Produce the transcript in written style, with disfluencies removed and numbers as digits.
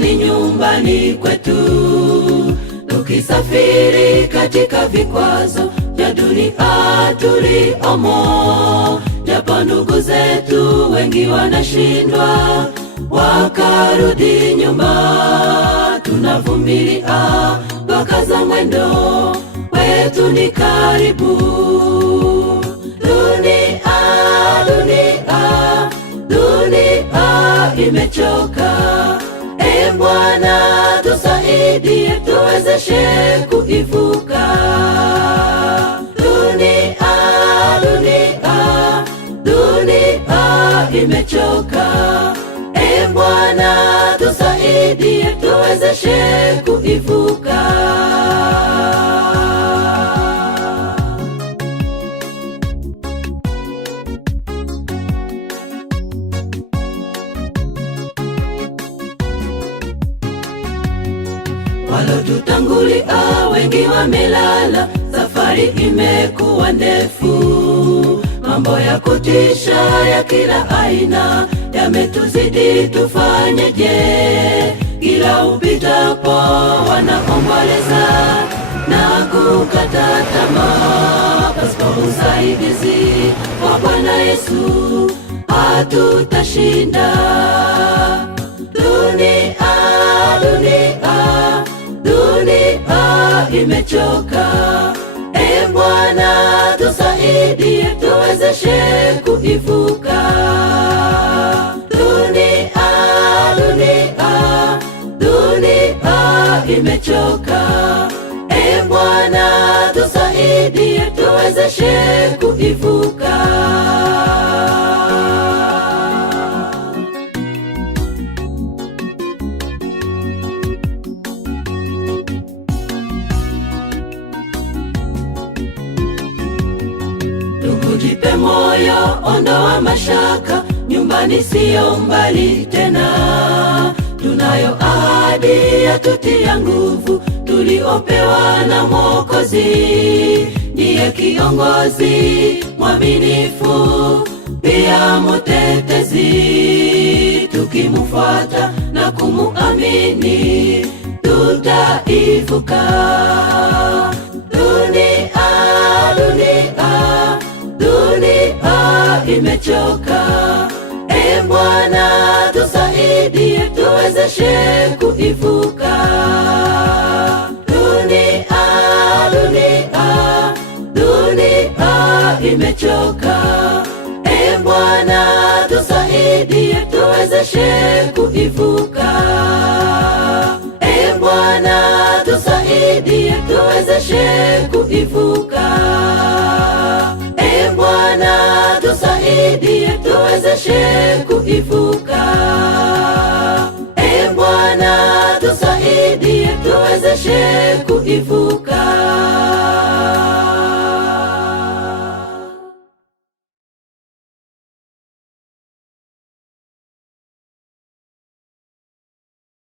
ni nyumbani kwetu. Tukisafiri katika vikwazo vya dunia tuliomo, japo ndugu zetu wengi wanashindwa wakarudi nyuma, tunavumilia wakaza mwendo wetu ni karibu. Dunia imechoka, e Bwana tusaidie, tuwezeshe kuivuka. Dunia imechoka, e Bwana tusaidie, tuwezeshe kuivuka. Walotutangulia wengi wamelala, safari imekuwa ndefu. Mambo ya kutisha ya kila aina yametuzidi, tufanyeje? Kila upitapo wanaomboleza na kukata tamaa, pasipo usaidizi wa Bwana Yesu hatutashinda. Dunia imechoka, e Bwana tusaidie, tuwezeshe kuivuka. Dunia imechoka, e Bwana tusaidie, tuwezeshe kuivuka. Jipe moyo, ondoa mashaka, nyumbani siyo mbali tena. Tunayo ahadi ya tutia nguvu, tuliopewa na Mwokozi. Ndiye kiongozi mwaminifu, pia mutetezi. Tukimfuata na kumuamini, tutaivuka. Dunia imechoka, e Bwana tusaidie, tuwezeshe kuivuka. Dunia imechoka, e Bwana tusaidie, tuwezeshe kuivuka. E Bwana tusaidie, tuwezeshe kuivuka. E Bwana tusaidie, tuwezeshe kuivuka. E Bwana tusaidie, tuwezeshe kuivuka.